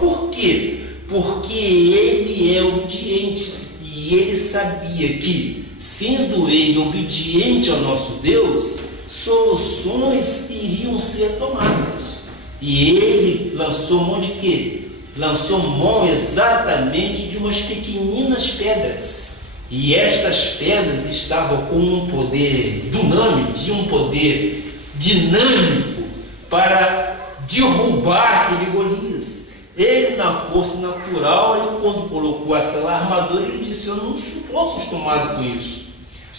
Por quê? Porque ele é obediente e ele sabia que, sendo ele obediente ao nosso Deus, soluções iriam ser tomadas. E ele lançou mão de quê? Lançou mão exatamente de umas pequeninas pedras. E estas pedras estavam com um poder dinâmico para derrubar aquele Golias. Ele, na força natural, ele, quando colocou aquela armadura, ele disse: eu não estou acostumado com isso.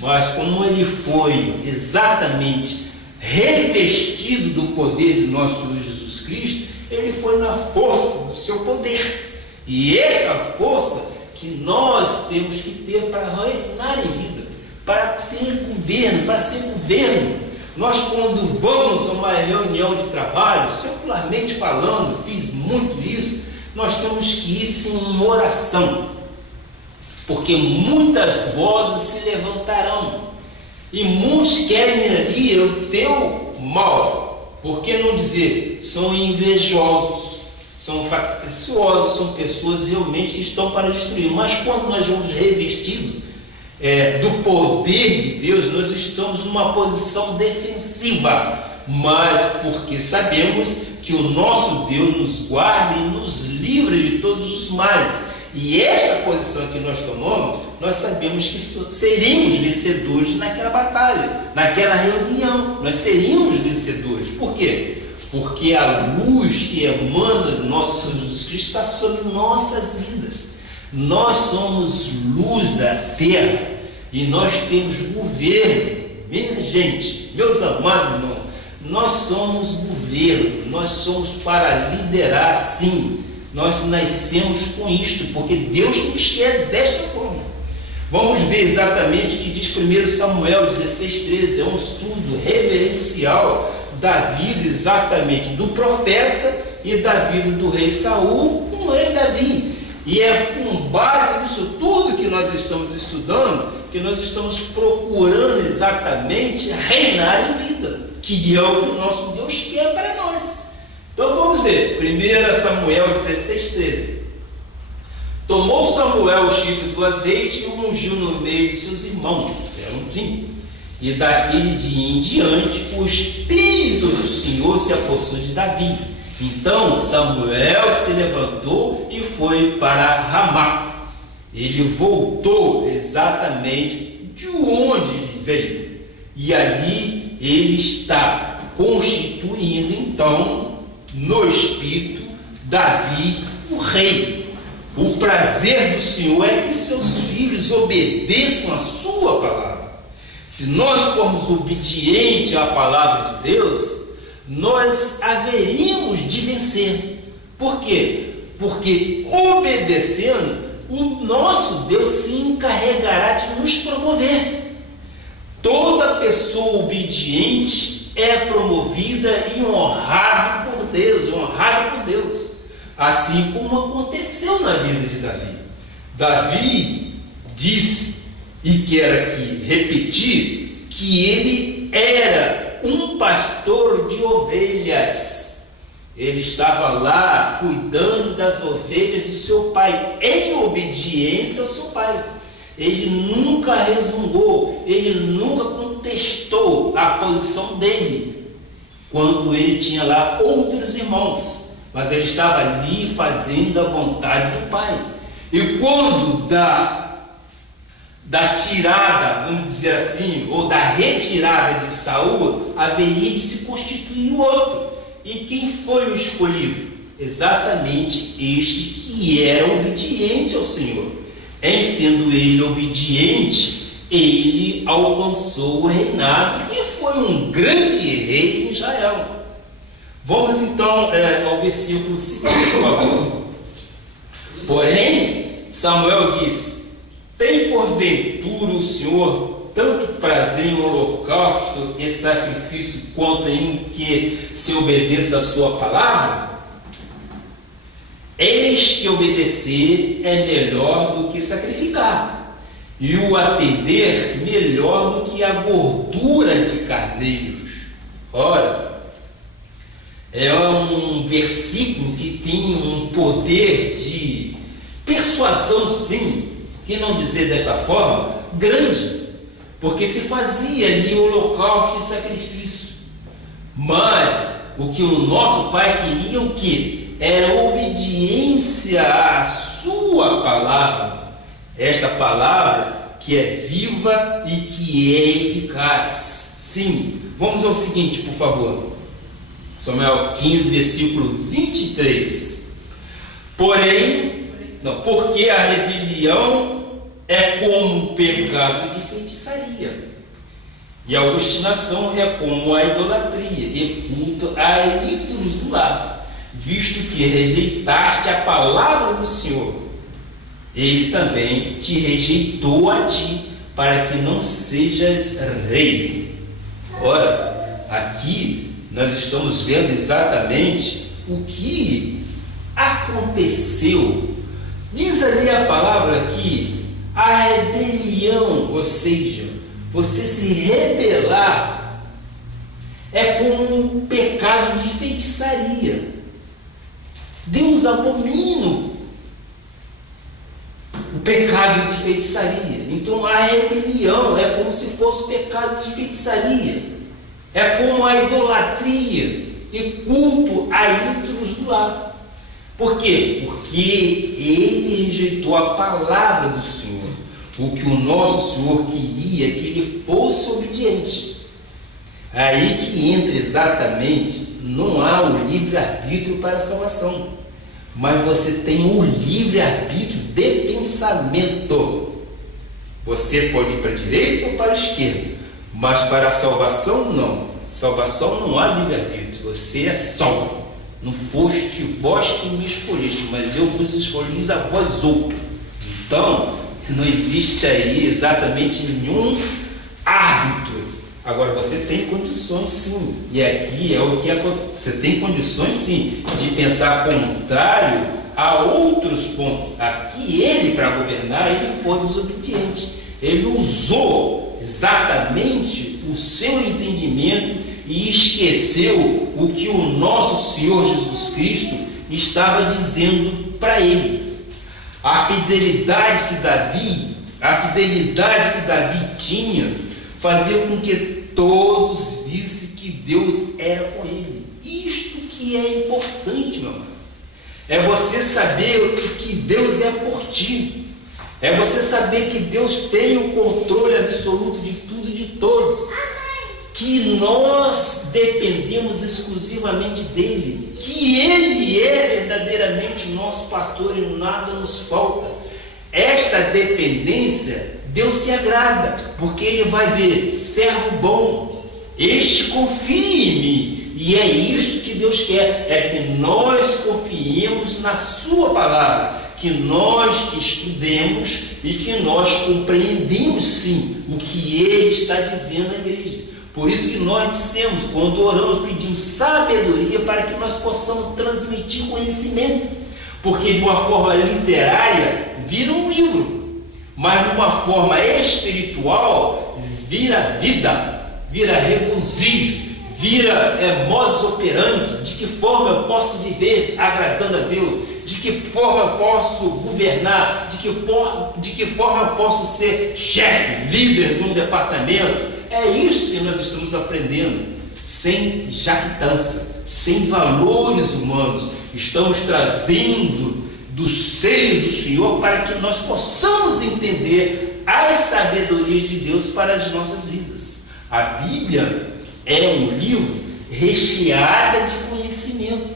Mas como ele foi exatamente revestido do poder de nosso Senhor Jesus Cristo, ele foi na força do seu poder. E esta força que nós temos que ter para reinar em vida, para ter governo, para ser governo. Nós, quando vamos a uma reunião de trabalho, secularmente falando, fiz muito isso, nós temos que ir sim em oração, porque muitas vozes se levantarão e muitos querem ali o teu mal. Por que não dizer? São invejosos, são facciosos, são pessoas realmente que estão para destruir. Mas quando nós vamos revestidos do poder de Deus, nós estamos numa posição defensiva, mas porque sabemos que o nosso Deus nos guarda e nos livra de todos os males. E esta posição que nós tomamos, nós sabemos que seríamos vencedores naquela batalha, naquela reunião. Nós seríamos vencedores. Por quê? Porque a luz que emana do nosso Senhor Jesus Cristo está sobre nossas vidas. Nós somos luz da terra e nós temos governo. Minha gente, meus amados irmãos, nós somos governo, nós somos para liderar, sim. Nós nascemos com isto, porque Deus nos quer desta forma. Vamos ver exatamente o que diz 1 Samuel 16,13, é um estudo reverencial da vida exatamente do profeta e da vida do rei Saul com o rei Davi. E é com base nisso tudo que nós estamos estudando, que nós estamos procurando exatamente reinar em vida, que é o que o nosso Deus quer para nós. Então vamos ver, 1 Samuel 16,13. Tomou Samuel o chifre do azeite e o ungiu no meio de seus irmãos. Era um vinho. E daquele dia em diante, o Espírito do Senhor se apossou de Davi. Então Samuel se levantou e foi para Ramá. Ele voltou exatamente de onde ele veio. E ali ele está constituindo então no Espírito Davi o rei. O prazer do Senhor é que seus filhos obedeçam a sua palavra. Se nós formos obedientes à palavra de Deus, nós haveríamos de vencer. Por quê? Porque obedecendo, o nosso Deus se encarregará de nos promover. Toda pessoa obediente é promovida e honrada por Deus, assim como aconteceu na vida de Davi. Davi disse, e quero aqui repetir, que ele era um pastor de ovelhas. Ele estava lá cuidando das ovelhas do seu pai, em obediência ao seu pai. Ele nunca resmungou, ele nunca contestou a posição dele, quando ele tinha lá outros irmãos, mas ele estava ali fazendo a vontade do pai. E quando da tirada, vamos dizer assim, ou da retirada de Saul, haveria de se constituir o outro. E quem foi o escolhido? Exatamente este que era obediente ao Senhor. Em sendo ele obediente, ele alcançou o reinado e foi um grande rei em Israel. Vamos então ao versículo seguinte, por favor. Porém, Samuel disse: tem porventura o Senhor tanto prazer em holocausto e sacrifício quanto em que se obedeça a sua palavra? Eis que obedecer é melhor do que sacrificar, e o atender melhor do que a gordura de carneiros. Ora, é um versículo que tem um poder de persuasão, sim, que não dizer desta forma, grande, porque se fazia ali holocausto e sacrifício. Mas o que o nosso Pai queria, o que? Era obediência à sua palavra, esta palavra que é viva e que é eficaz. Sim, vamos ao seguinte, por favor. Samuel 15, versículo 23. Porque a rebelião é como o pecado de feitiçaria, e a obstinação é como a idolatria e culto a ídolos do lar. Visto que rejeitaste a palavra do Senhor, Ele também te rejeitou a ti, para que não sejas rei. Ora, aqui nós estamos vendo exatamente o que aconteceu. Diz ali a palavra aqui, a rebelião, ou seja, você se rebelar, é como um pecado de feitiçaria. Deus abomina o pecado de feitiçaria. Então a rebelião é como se fosse pecado de feitiçaria. É como a idolatria e culto a ídolos do lar. Por quê? Porque ele rejeitou a palavra do Senhor. O que o nosso Senhor queria que ele fosse obediente. Aí que entra exatamente, não há o livre-arbítrio para a salvação, mas você tem o livre-arbítrio de pensamento. Você pode ir para a direita ou para a esquerda, mas para a salvação não. Salvação não há livre-arbítrio, você é salvo. Não foste vós que me escolheste, mas eu vos escolhi a vós outro. Então, não existe aí exatamente nenhum árbitro. Agora, você tem condições sim, e aqui é o que acontece. Você tem condições sim de pensar contrário a outros pontos. Aqui ele, para governar, ele foi desobediente. Ele usou exatamente o seu entendimento e esqueceu o que o nosso Senhor Jesus Cristo estava dizendo para ele. A fidelidade que Davi tinha, fazia com que todos vissem que Deus era com ele. Isto que é importante, meu amado. É você saber que Deus é por ti. É você saber que Deus tem o controle absoluto de tudo e de todos. Que nós dependemos exclusivamente dele. Que ele é verdadeiramente o nosso pastor e nada nos falta. Esta dependência, Deus se agrada, porque ele vai ver, servo bom, este confia em mim. E é isto que Deus quer, é que nós confiemos na sua palavra, que nós estudemos e que nós compreendemos sim o que ele está dizendo à igreja. Por isso que nós dissemos, quando oramos, pedimos sabedoria para que nós possamos transmitir conhecimento, porque de uma forma literária vira um livro, mas de uma forma espiritual vira vida, vira regozijo, vira modus operandi. De que forma eu posso viver agradando a Deus? De que forma eu posso governar? De que forma eu posso ser chefe, líder de um departamento? É isso que nós estamos aprendendo, sem jactância, sem valores humanos. Estamos trazendo do seio do Senhor para que nós possamos entender as sabedorias de Deus para as nossas vidas. A Bíblia é um livro recheado de conhecimento.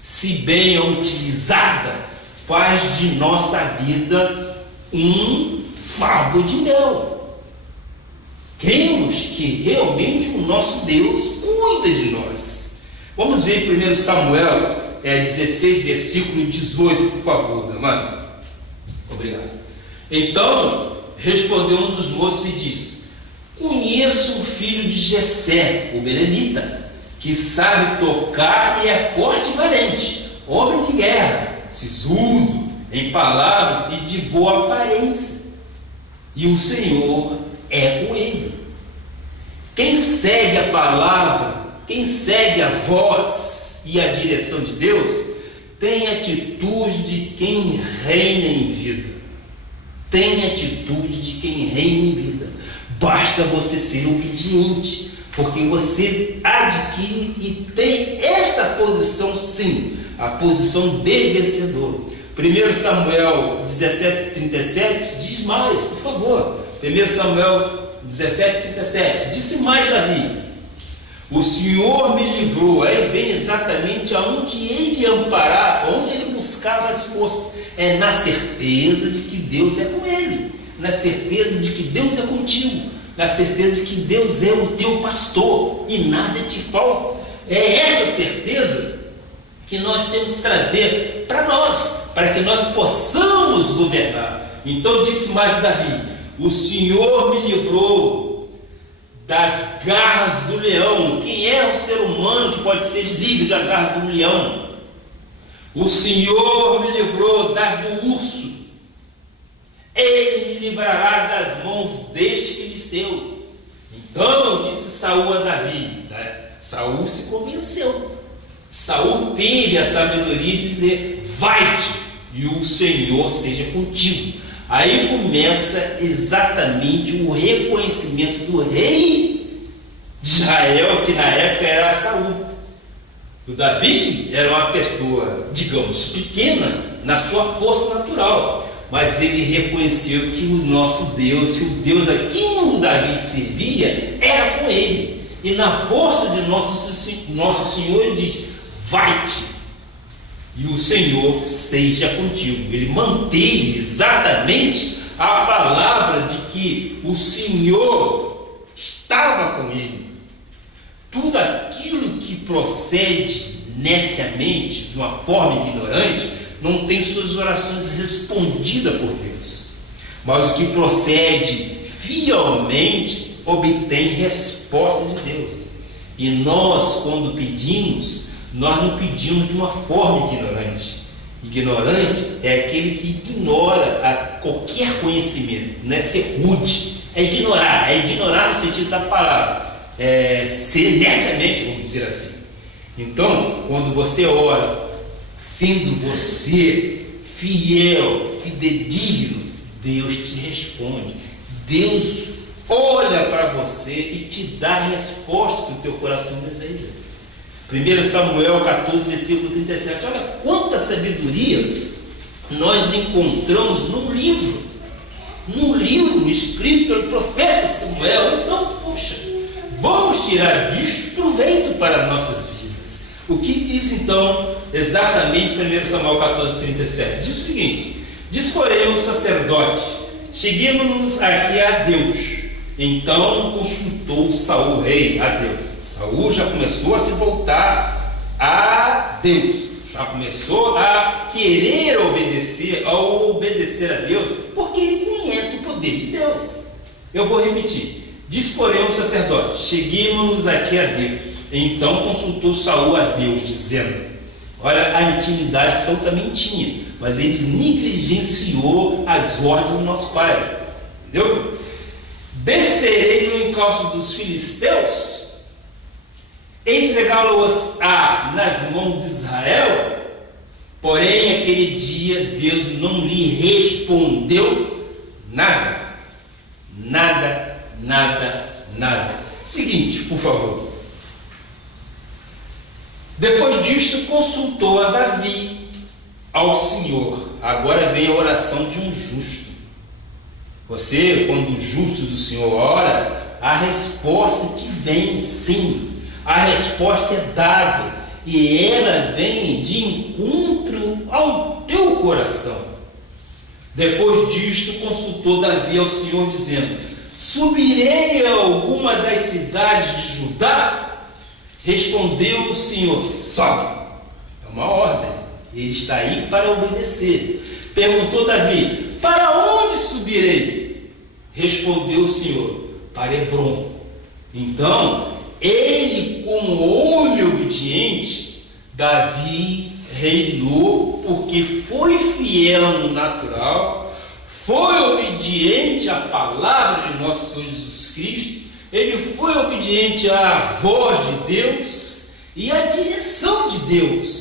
Se bem utilizada, faz de nossa vida um favo de mel. Cremos que realmente o nosso Deus cuida de nós. Vamos ver 1 Samuel 16, versículo 18, por favor, meu amado. Obrigado. Então, respondeu um dos moços e disse: conheço o filho de Jessé, o belemita, que sabe tocar e é forte e valente, homem de guerra, sisudo em palavras e de boa aparência. E o Senhor é com ele. Quem segue a palavra, quem segue a voz e a direção de Deus, tem atitude de quem reina em vida. Tem atitude de quem reina em vida. Basta você ser obediente, porque você adquire e tem esta posição, sim, a posição de vencedor. 1 Samuel 17:37 diz mais, por favor. 1 Samuel 17:37, disse mais Davi: o Senhor me livrou. Aí vem exatamente aonde ele amparava, onde ele buscava as forças. É na certeza de que Deus é com ele, na certeza de que Deus é contigo, na certeza de que Deus é o teu pastor e nada te falta. É essa certeza que nós temos que trazer para nós, para que nós possamos governar. Então disse mais Davi: o Senhor me livrou das garras do leão. Quem é o ser humano que pode ser livre da garra do leão? O Senhor me livrou das do urso. Ele me livrará das mãos deste filisteu. Então disse Saul a Davi. Saul se convenceu. Saul teve a sabedoria de dizer: vai-te e o Senhor seja contigo. Aí começa exatamente o reconhecimento do rei de Israel, que na época era Saul. O Davi era uma pessoa, digamos, pequena na sua força natural, mas ele reconheceu que o nosso Deus, que o Deus a quem o Davi servia, era com ele. E na força de nosso Senhor, ele diz: vai-te e o Senhor seja contigo. Ele manteve exatamente a palavra de que o Senhor estava com ele. Tudo aquilo que procede neciamente, de uma forma ignorante, não tem suas orações respondidas por Deus. Mas o que procede fielmente obtém resposta de Deus. E nós, quando pedimos, nós não pedimos de uma forma ignorante. Ignorante é aquele que ignora qualquer conhecimento, não é ser rude, é ignorar no sentido da palavra, ser neciamente, vamos dizer assim. Então, quando você ora, sendo você fiel, fidedigno, Deus te responde. Deus olha para você e te dá a resposta que o teu coração deseja. 1 Samuel 14, versículo 37. Olha quanta sabedoria nós encontramos num livro escrito pelo profeta Samuel. Então, poxa, vamos tirar disto proveito para nossas vidas. O que diz então exatamente 1 Samuel 14, 37? Diz o seguinte: diz, porém, o sacerdote: cheguemos-nos aqui a Deus. Então consultou Saul, rei, a Deus. Saul já começou a se voltar a Deus, já começou a querer obedecer a Deus, porque ele conhece o poder de Deus. Eu vou repetir: diz, porém, o sacerdote: cheguemos-nos aqui a Deus. Então consultou Saul a Deus, dizendo: olha a intimidade que Saul também tinha, mas ele negligenciou as ordens do nosso pai, entendeu? Descerei no encalço dos filisteus, entregá-los nas mãos de Israel. Porém, aquele dia Deus não lhe respondeu nada. Seguinte, por favor. Depois disto, consultou a Davi ao Senhor. Agora vem a oração de um justo. Você, quando o justo do Senhor ora, a resposta te vem, sim. A resposta é dada, e ela vem de encontro ao teu coração. Depois disto, consultou Davi ao Senhor, dizendo: subirei a alguma das cidades de Judá? Respondeu o Senhor: sobe. É uma ordem, ele está aí para obedecer. Perguntou Davi: para onde subirei? Respondeu o Senhor: para Hebrom. Então, ele, como homem obediente, Davi reinou, porque foi fiel no natural, foi obediente à palavra de nosso Senhor Jesus Cristo, ele foi obediente à voz de Deus, e a direção de Deus.